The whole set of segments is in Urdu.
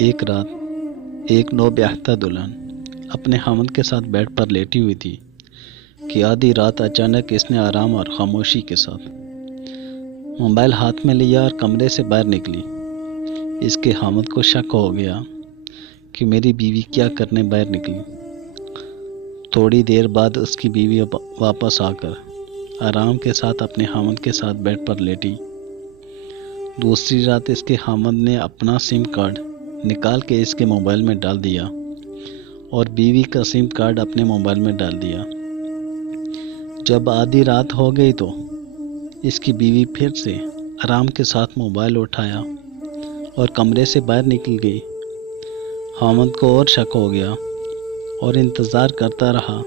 ایک رات ایک نوبیاہتا دلہن اپنے خاوند کے ساتھ بیڈ پر لیٹی ہوئی تھی کہ آدھی رات اچانک اس نے آرام اور خاموشی کے ساتھ موبائل ہاتھ میں لیا اور کمرے سے باہر نکلی۔ اس کے خاوند کو شک ہو گیا کہ میری بیوی کیا کرنے باہر نکلی۔ تھوڑی دیر بعد اس کی بیوی واپس آ کر آرام کے ساتھ اپنے خاوند کے ساتھ بیڈ پر لیٹی۔ دوسری رات اس کے خاوند نے اپنا سم کارڈ نکال کے اس کے موبائل میں ڈال دیا اور بیوی کا سم کارڈ اپنے موبائل میں ڈال دیا۔ جب آدھی رات ہو گئی تو اس کی بیوی پھر سے آرام کے ساتھ موبائل اٹھایا اور کمرے سے باہر نکل گئی۔ خاوند کو اور شک ہو گیا اور انتظار کرتا رہا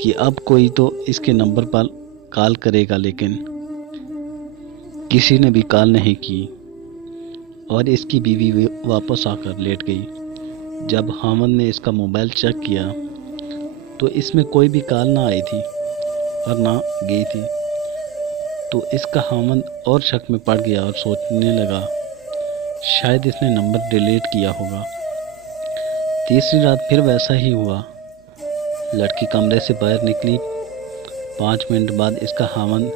کہ اب کوئی تو اس کے نمبر پر کال کرے گا، لیکن کسی نے بھی کال نہیں کی اور اس کی بیوی واپس آ کر لیٹ گئی۔ جب خاوند نے اس کا موبائل چیک کیا تو اس میں کوئی بھی کال نہ آئی تھی اور نہ گئی تھی، تو اس کا خاوند اور شک میں پڑ گیا اور سوچنے لگا شاید اس نے نمبر ڈیلیٹ کیا ہوگا۔ تیسری رات پھر ویسا ہی ہوا۔ لڑکی کمرے سے باہر نکلی۔ 5 منٹ بعد اس کا خاوند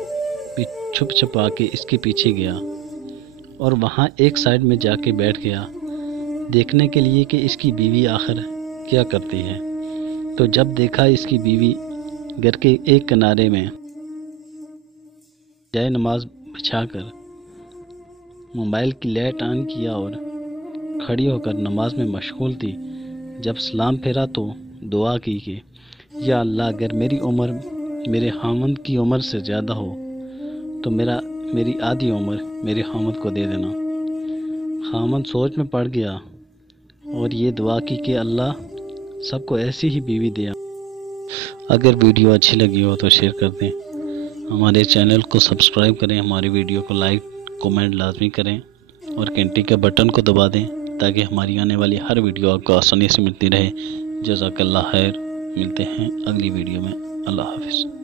بھی چھپ چھپا کے اس کے پیچھے گیا اور وہاں ایک سائڈ میں جا کے بیٹھ گیا دیکھنے کے لیے کہ اس کی بیوی آخر کیا کرتی ہے۔ تو جب دیکھا اس کی بیوی گھر کے ایک کنارے میں جائے نماز بچھا کر موبائل کی لائٹ آن کیا اور کھڑی ہو کر نماز میں مشغول تھی۔ جب سلام پھیرا تو دعا کی کہ یا اللہ، اگر میری عمر میرے خاوند کی عمر سے زیادہ ہو تو میری آدھی عمر میرے خاوند کو دے دینا۔ خاوند سوچ میں پڑ گیا اور یہ دعا کی کہ اللہ سب کو ایسی ہی بیوی دیا۔ اگر ویڈیو اچھی لگی ہو تو شیئر کر دیں، ہمارے چینل کو سبسکرائب کریں، ہماری ویڈیو کو لائک کومنٹ لازمی کریں اور گھنٹی کے بٹن کو دبا دیں تاکہ ہماری آنے والی ہر ویڈیو آپ کو آسانی سے ملتی رہے۔ جزاک اللہ خیر، ملتے ہیں اگلی ویڈیو میں۔ اللہ حافظ۔